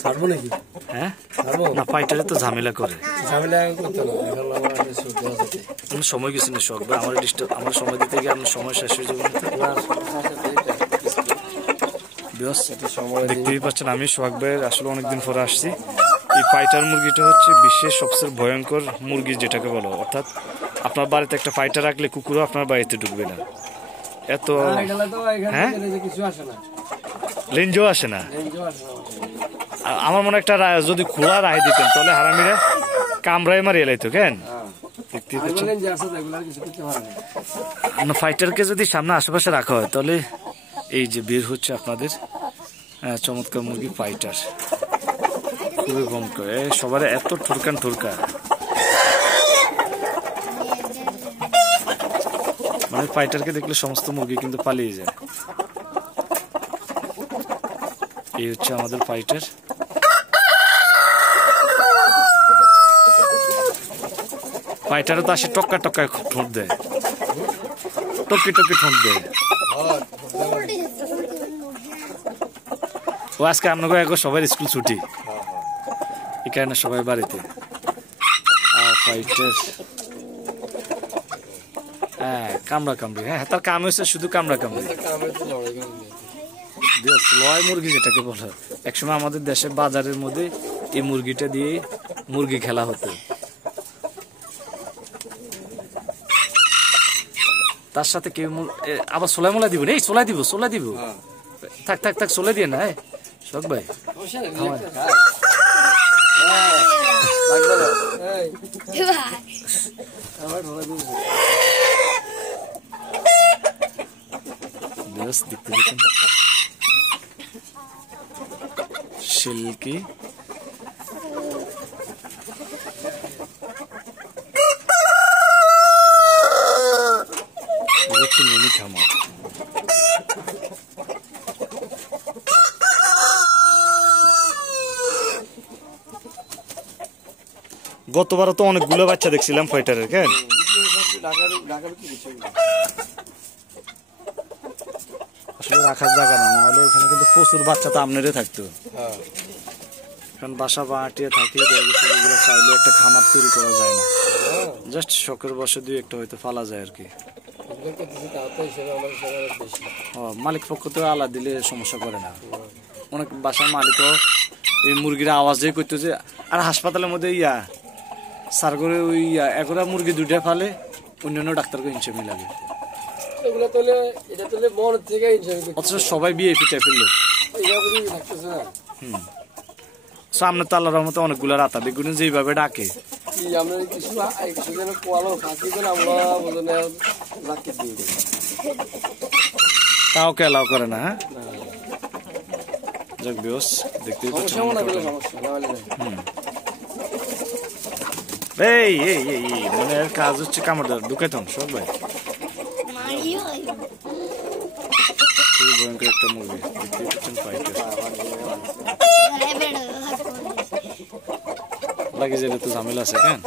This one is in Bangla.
ছাড়বো নাকি? হ্যাঁ না, ফাইটারে তো ঝামেলা করে। ঝামেলা করতে না, এখন সময় কিছু না, শখ ভাই আমার ডিস্টার্ব, আমার সময় দিতে গিয়ে আপনার সময় শেষ হয়ে যাবে। দেখতেই পাচ্ছেন আমি সোহাগ ভাইয়ের আসলে অনেকদিন পরে আসছি। এই ফাইটার মুরগিটা হচ্ছে বিশ্বের সবচেয়ে ভয়ঙ্কর মুরগি যেটাকে বলো, অর্থাৎ আপনার বাড়িতে একটা ফাইটার রাখলে কুকুরও আপনার বাড়িতে ঢুকবে না। এত হ্যাঁ লেঞ্জও আসে না। আমার মনে একটা যদি খোলা রায় দিতেন তাহলে হারামিরা কামড়ায় মারিয়ে লাইতো কেন। দেখতে পাচ্ছেন ফাইটারকে যদি সামনে আশেপাশে রাখা হয় তাহলে এই যে বের হচ্ছে আপনাদের চমৎকার মুরগি ফাইটার, খুবই ভয়ঙ্কর। সবার এত ঠুরকান ঠুরকা, মানে ফাইটারকে দেখলে সমস্ত মুরগি কিন্তু পালিয়ে যায়। এই হচ্ছে আমাদের ফাইটার। ফাইটারও তো আসে টক্কা টক্কা ঠোঁট দেয়, টকি টকি ঠোঁট দেয়। ও আজকে আপনাকে এখন সবাই স্কুল ছুটি, এই কারণে সবাই বাড়িতে। ফাইটার হ্যাঁ কামড়া কামড়ি, হ্যাঁ তার কাম হয়েছে শুধু কামড়া কামড়ি। লয় মুরগি যেটাকে বলে, একসময় আমাদের দেশে বাজারের মধ্যে এই মুরগিটা দিয়ে মুরগি খেলা হতো। তার সাথে কেউ আবার সোলাই মোলাই দিব, এই সোলাই দিব, সোলাই দিব, থাক থাক থাক সোলাই দিয়ে না শখ ভাই। দেখতে দেখুন সিল্কি মিনি খামার। গতবারও তো অনেকগুলো বাচ্চা দেখছিলাম ফাইটারের, কেন আসলে রাখার জায়গা না, নাহলে এখানে কিন্তু প্রচুর বাচ্চা তো আপনারই থাকতো। কারণ বাসা বাটিয়ে থাকি চাইলে একটা খামার তৈরি করা যায় না, জাস্ট শখের বসে দুই একটা হয়তো ফালা যায় আর কি। মালিক পক্ষ তো আলাদা দিলে সমস্যা করে না, অনেক বাসার মালিকও এই মুরগির আওয়াজে করতো যে। আর হাসপাতালের মধ্যে সার করে ওই একরা মুরগি দুইটা ফালে অন্যান্য ডাক্তারকে ইনসেমি লাগে, অথচ সবাই বিএপি টাইপের লোক। সামনে তো আল্লাহর রহমতে অনেকগুলো রাতা বেগুন যেইভাবে ডাকে, তাও কে এলাও করে না। হ্যাঁ যাক বিয়স দেখতে এই এই এই মানে কাজ হচ্ছে কামড় দেওয়ার, ঢুকাইতাম সব ভাই। খুবই ভয়ঙ্কর একটা মুরগি, দেখতে পাচ্ছেন ফাইটার লাগে যাবে তো ঝামেলা আছে কেন।